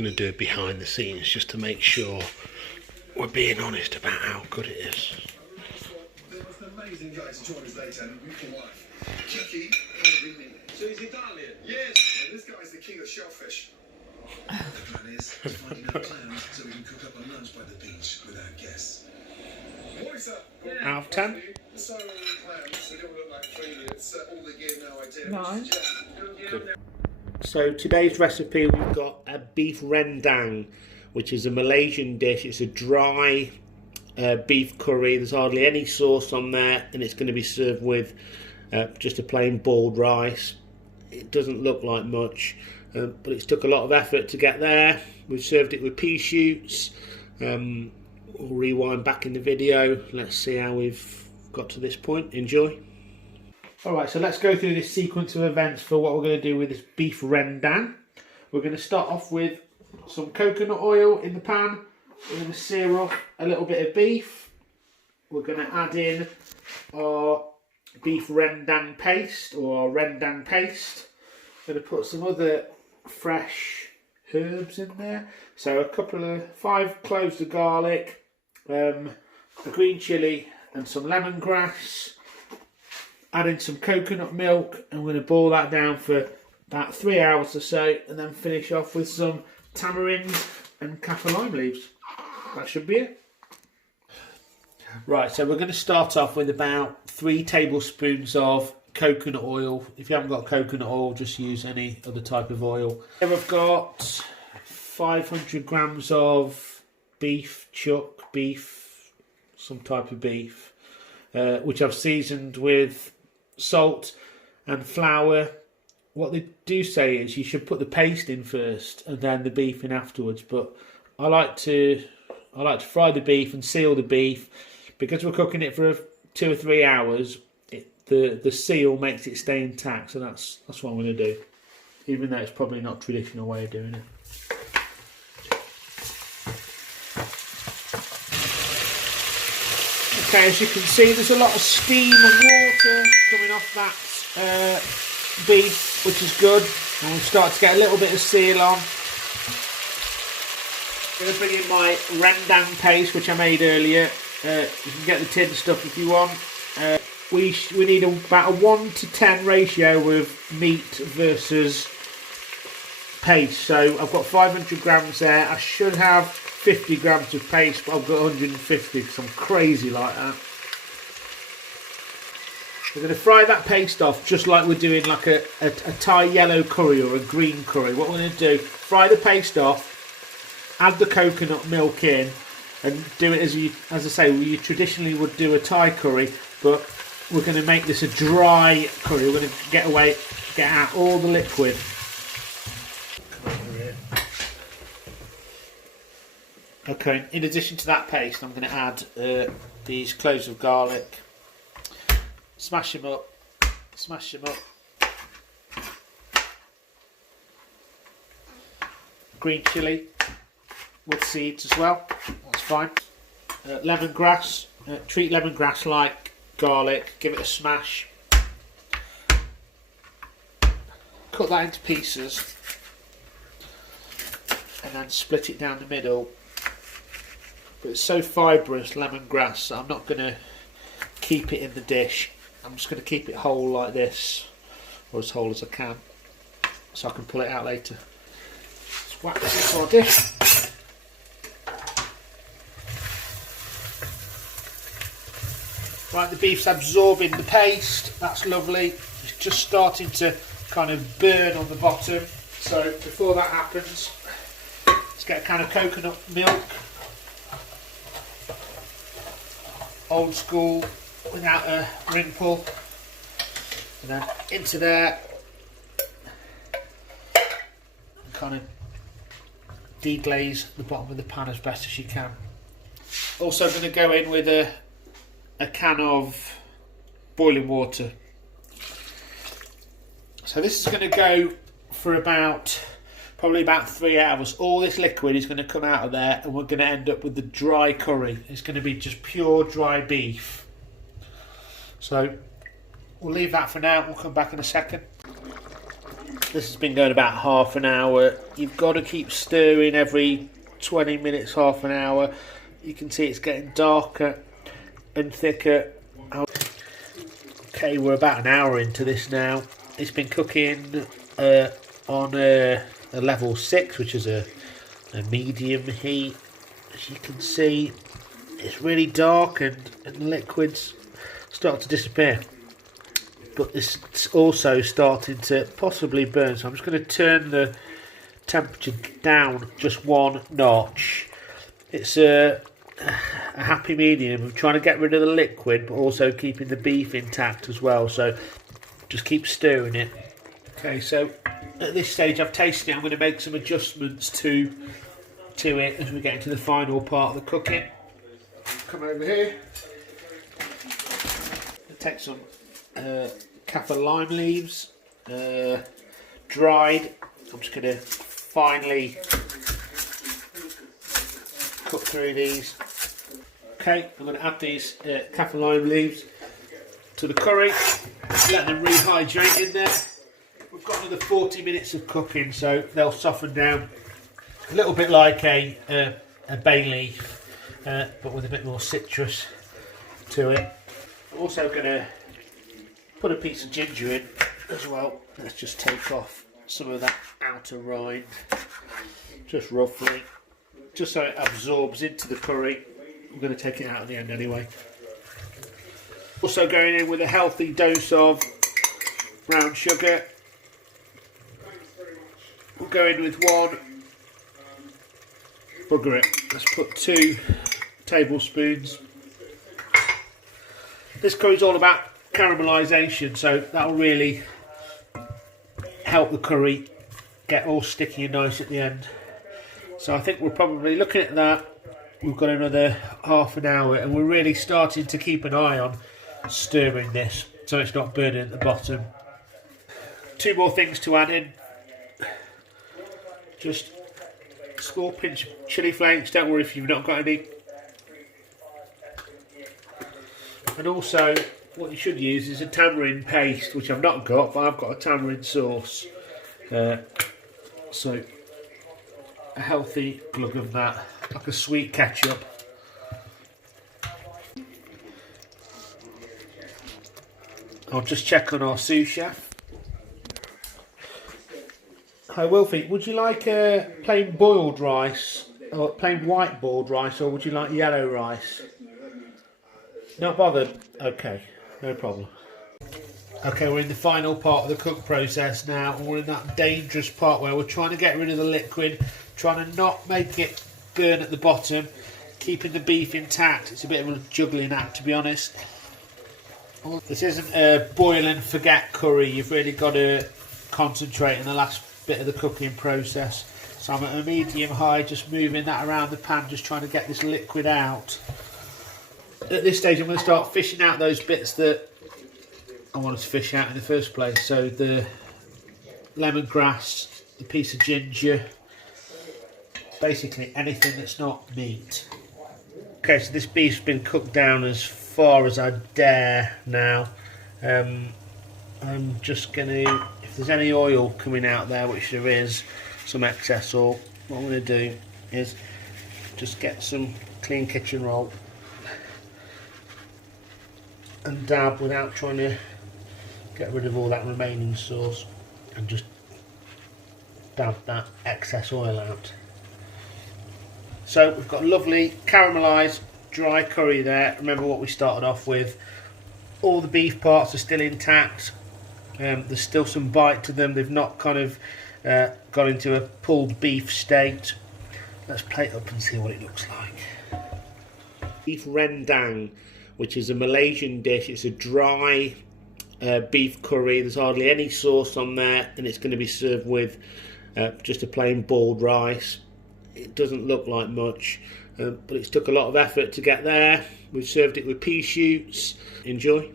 going to do a behind the scenes just to make sure we're being honest about how good it is. There was an amazing guy to join us later, and a beautiful wife. Kiki, so he's Italian? Yes, and this guy's the king of shellfish. The plan is to find enough clams so we can cook up a lunch by the beach with our guests. What's up? Out of 10? So clams, they don't look like failure. It's all the gear now idea. No. Good. So today's recipe, we've got a beef rendang, which is a Malaysian dish. It's a dry beef curry. There's hardly any sauce on there, and it's going to be served with just a plain boiled rice. It doesn't look like much, but it's took a lot of effort to get there. We've served it with pea shoots. We'll rewind back in the video. Let's see how we've got to this point. Enjoy. Alright, so let's go through this sequence of events for what we're going to do with this beef rendang. We're going to start off with some coconut oil in the pan. We're going to sear off a little bit of beef. We're going to add in our beef rendang paste, or our rendang paste. We're going to put some other fresh herbs in there. So 5 cloves of garlic, a green chilli and some lemongrass. Add in some coconut milk, and we're going to boil that down for about 3 hours or so, and then finish off with some tamarind and kaffir lime leaves. That should be it. Right, so we're going to start off with about 3 tablespoons of coconut oil. If you haven't got coconut oil, just use any other type of oil. Here I've got 500 grams of beef, chuck beef, some type of beef, which I've seasoned with salt and flour. What they do say is you should put the paste in first and then the beef in afterwards, but I like to fry the beef and seal the beef because we're cooking it for 2 or 3 hours. The seal makes it stay intact, so that's what I'm going to do, even though it's probably not a traditional way of doing it. Okay, as you can see, there's a lot of steam and water coming off that beef, which is good. And we'll start to get a little bit of seal on. I'm going to bring in my rendang paste, which I made earlier. You can get the tin stuff if you want. We need about a 1 to 10 ratio of meat versus paste. So I've got 500 grams there. I should have 50 grams of paste, but I've got 150 because I'm crazy like that. We're going to fry that paste off just like we're doing like a Thai yellow curry or a green curry. What we're going to do, fry the paste off, add the coconut milk in, and do it as I say, you traditionally would do a Thai curry, but we're going to make this a dry curry. We're going to get out all the liquid. Okay, in addition to that paste, I'm going to add these cloves of garlic. Smash them up. Green chilli with seeds as well. That's fine. Lemongrass. Treat lemongrass like garlic. Give it a smash. Cut that into pieces. And then split it down the middle. But it's so fibrous, lemongrass, that I'm not going to keep it in the dish. I'm just going to keep it whole like this, or as whole as I can, so I can pull it out later. Let's whack this into our dish. Right, the beef's absorbing the paste. That's lovely. It's just starting to kind of burn on the bottom. So before that happens, let's get a can of coconut milk. Old school, without a wrinkle, and then into there, and kind of deglaze the bottom of the pan as best as you can. Also going to go in with a can of boiling water. So this is going to go for probably about 3 hours. All this liquid is going to come out of there, and we're going to end up with the dry curry. It's going to be just pure dry beef. So we'll leave that for now. We'll come back in a second. This has been going about half an hour. You've got to keep stirring every 20 minutes, half an hour. You can see it's getting darker and thicker. Okay, we're about an hour into this now. It's been cooking on a level 6, which is a medium heat. As you can see, it's really dark and the liquids start to disappear. But it's also starting to possibly burn, so I'm just going to turn the temperature down just one notch. It's a happy medium of trying to get rid of the liquid but also keeping the beef intact as well, so just keep stirring it. Okay, so at this stage I've tasted it. I'm going to make some adjustments to it as we get into the final part of the cooking. Come over here. Take some kaffir lime leaves, dried. I'm just going to finely cut through these. Okay, I'm going to add these kaffir lime leaves to the curry, let them rehydrate in there. We've got another 40 minutes of cooking, so they'll soften down a little bit like a bay leaf, but with a bit more citrus to it. I'm also going to put a piece of ginger in as well. Let's just take off some of that outer rind, just roughly, just so it absorbs into the curry. I'm going to take it out at the end anyway. Also going in with a healthy dose of brown sugar. We'll go in with one. Bugger it. Let's put 2 tablespoons. This curry's all about caramelisation, so that'll really help the curry get all sticky and nice at the end. So I think we're probably looking at that. We've got another half an hour, and we're really starting to keep an eye on stirring this so it's not burning at the bottom. 2 more things to add in. Just a small pinch of chilli flakes. Don't worry if you've not got any. And also, what you should use is a tamarind paste, which I've not got, but I've got a tamarind sauce. So, a healthy glug of that, like a sweet ketchup. I'll just check on our sous chef. Hi Wilfie, would you like plain boiled rice, or plain white boiled rice, or would you like yellow rice? Not bothered? Okay, no problem. Okay, we're in the final part of the cook process now, and we're in that dangerous part where we're trying to get rid of the liquid, trying to not make it burn at the bottom, keeping the beef intact. It's a bit of a juggling act, to be honest. This isn't a boil and forget curry. You've really got to concentrate in the last bit of the cooking process. So I'm at a medium high, just moving that around the pan, just trying to get this liquid out. At this stage I'm going to start fishing out those bits that I wanted to fish out in the first place. So the lemongrass, the piece of ginger, basically anything that's not meat. Okay, so this beef's been cooked down as far as I dare now. I'm just going to, if there's any oil coming out there, which there is, some excess oil, what I'm going to do is just get some clean kitchen roll and dab without trying to get rid of all that remaining sauce, and just dab that excess oil out. So we've got a lovely caramelised dry curry there. Remember what we started off with. All the beef parts are still intact. There's still some bite to them. They've not kind of got into a pulled beef state. Let's plate up and see what it looks like. Beef rendang, which is a Malaysian dish. It's a dry beef curry. There's hardly any sauce on there, and it's going to be served with just a plain boiled rice. It doesn't look like much, but it's took a lot of effort to get there. We've served it with pea shoots. Enjoy.